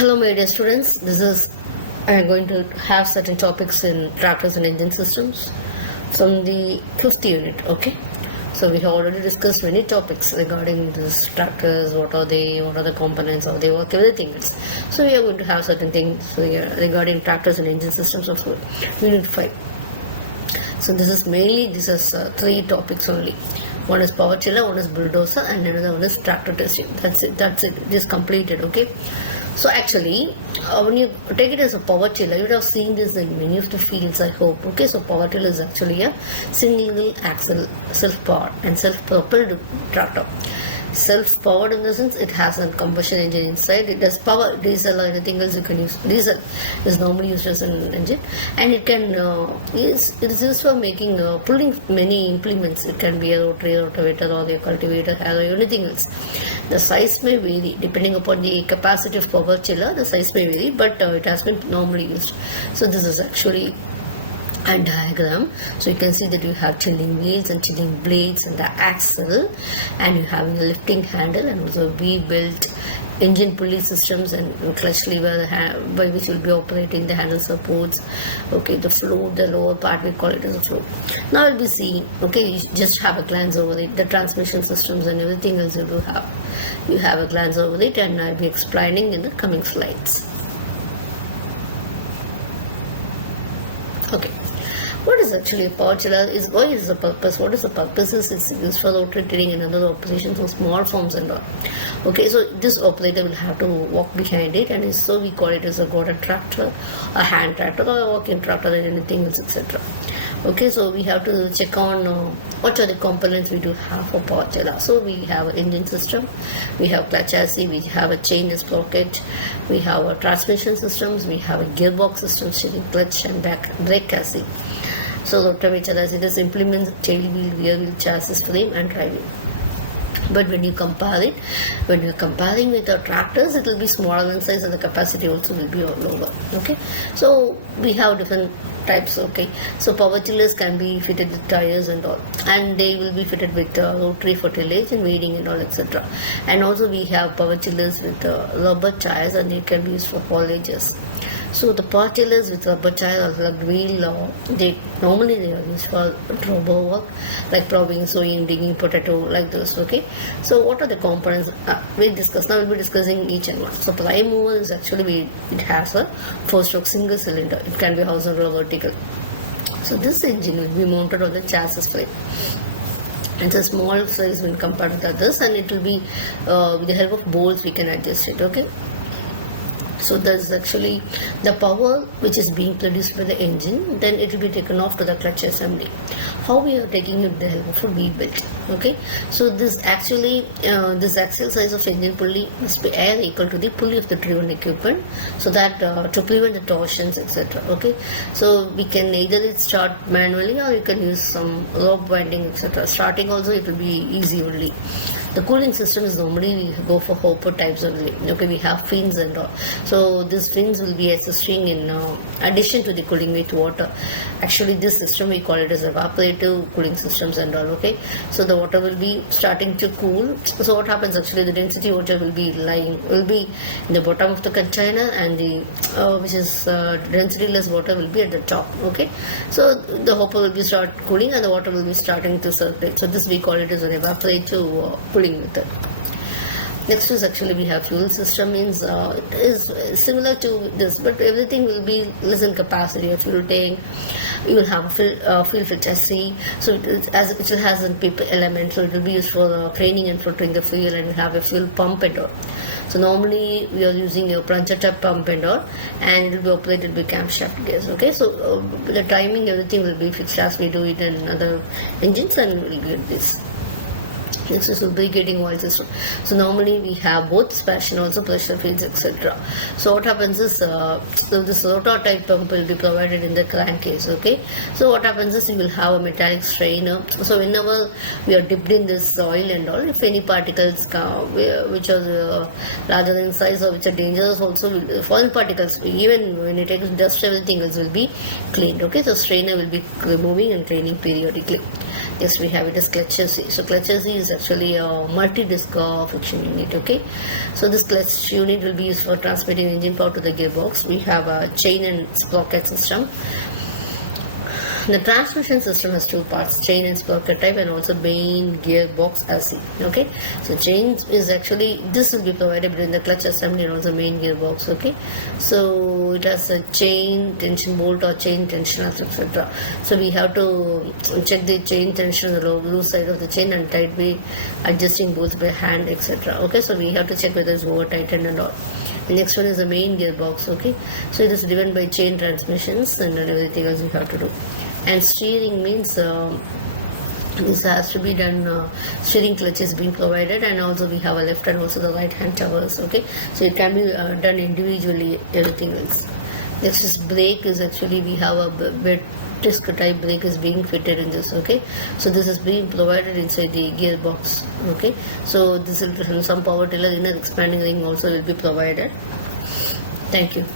Hello, my dear students. I'm going to have certain topics in tractors and engine systems from the fifth unit. Okay. So we have already discussed many topics regarding these tractors. What are they? What are the components? How they work? Everything else. So we are going to have certain things regarding tractors and engine systems of unit 5. So this is three topics only. One is power tiller, one is bulldozer, and another one is tractor testing. That's it. It is completed. Okay. So actually, when you take it as a power tiller, you would have seen this in many of the fields, I hope. Okay, so power tiller is actually a single axle, self-powered and self-propelled tractor. Self-powered in the sense it has a combustion engine inside. It does power diesel or anything else you can use. Diesel is normally used as an engine, and it can it is used for making pulling many implements. It can be a rotary, rotavator, or a cultivator, or anything else. The size may vary depending upon the capacity of power tiller. The size may vary, but it has been normally used. So this is actually a diagram. So you can see that you have tilling wheels and tilling blades and the axle, and you have a lifting handle and also V-built engine pulley systems and clutch lever by which will be operating the handle supports. Okay, the floor, the lower part, we call it as a floor. Now we'll be seeing, okay, you just have a glance over it, the transmission systems and everything else you do have. You have a glance over it, and I'll be explaining in the coming slides. Okay. What is actually a power tiller? Why is the purpose? What is the purpose? It's used for rotating and other operations on small farms and all. Okay, so this operator will have to walk behind it, and so we call it as a got tractor, a hand tractor, or a walking tractor, and anything else, etc. Okay, so we have to check on what are the components we do have for power tiller. So we have an engine system, we have clutch chassis, we have a chainless sprocket, we have a transmission systems, we have a gearbox system, steering, clutch, and brake chassis. So the rotavator as it is implements tail wheel, rear wheel, chassis, frame, and driving. But when you compare it, when you're comparing with the tractors, it will be smaller in size and the capacity also will be lower. Okay, so we have different types. Okay, so power tillers can be fitted with tires and all, and they will be fitted with rotary for tillage and wading and all, etc. And also we have power tillers with rubber tires, and they can be used for haulages. So the power tillers with rubber tire or lug wheel, they are used for rubber work like ploughing, sowing, digging potato, like this. Okay, so what are the components? We'll discuss. Now we'll be discussing each and one. So prime mover is actually it has a 4-stroke single cylinder. It can be horizontal or vertical. So this engine will be mounted on the chassis frame. It's a small size when compared with others, and it will be with the help of bolts we can adjust it. Okay. So there's actually the power which is being produced by the engine, then it will be taken off to the clutch assembly. How we are taking it with the help of a V-built. Okay, so this actually this axle size of engine pulley must be air equal to the pulley of the driven equipment, so that to prevent the torsions, etc. Okay, so we can either start manually or you can use some rope winding, etc. Starting also it will be easy only. The cooling system is normally we go for hopper types only. Okay, we have fins and all. So these fins will be assisting in addition to the cooling with water. Actually, this system we call it as evaporative cooling systems and all. Okay, so the water will be starting to cool. So what happens actually? The density water will be in the bottom of the container, and the which is density less water will be at the top. Okay, so the hopper will be start cooling, and the water will be starting to circulate. So this we call it as an evaporative cooling method. Next is actually we have fuel system, means it is similar to this, but everything will be less in capacity. A fuel tank, you will have a fuel filter chassis, so it has a paper element, so it will be used for training and filtering the fuel, and we have a fuel pump and all. So normally we are using a plunger type pump and all, and it will be operated by camshaft gears. Okay, so the timing, everything will be fixed as we do it in other engines, and we will get this. Next is lubricating oil system. So normally we have both splash and also pressure fields, etc. So what happens is so this rotor type pump will be provided in the crankcase. Okay, so what happens is you will have a metallic strainer. So whenever we are dipped in this oil and all, if any particles which are larger in size or which are dangerous, also foreign particles, even when it takes dust, everything else will be cleaned. Okay, so strainer will be removing and cleaning periodically. Yes, we have it as clutch chassis. So clutch chassis is actually a multi-disc friction unit. Okay, so this clutch unit will be used for transmitting engine power to the gearbox. We have a chain and sprocket system. The transmission system has two parts, chain and sprocket type, and also main gearbox assembly. Okay, so chain is actually, this will be provided between the clutch assembly and also main gearbox. Okay, so it has a chain tension bolt or chain tensioner, etc. So we have to check the chain tension on the loose side of the chain and tight by adjusting bolts by hand, etc. Okay, so we have to check whether it's over tightened and all. The next one is the main gearbox. Okay, so it is driven by chain transmissions and everything else you have to do. And steering means this has to be done, steering clutch is being provided, and also we have a left and also the right hand towers. Okay, so it can be done individually, everything else. Next is brake, is actually we have a bed disc type brake is being fitted in this. Okay, so this is being provided inside the gearbox. Okay, so this will some power tiller inner expanding ring also will be provided. Thank you.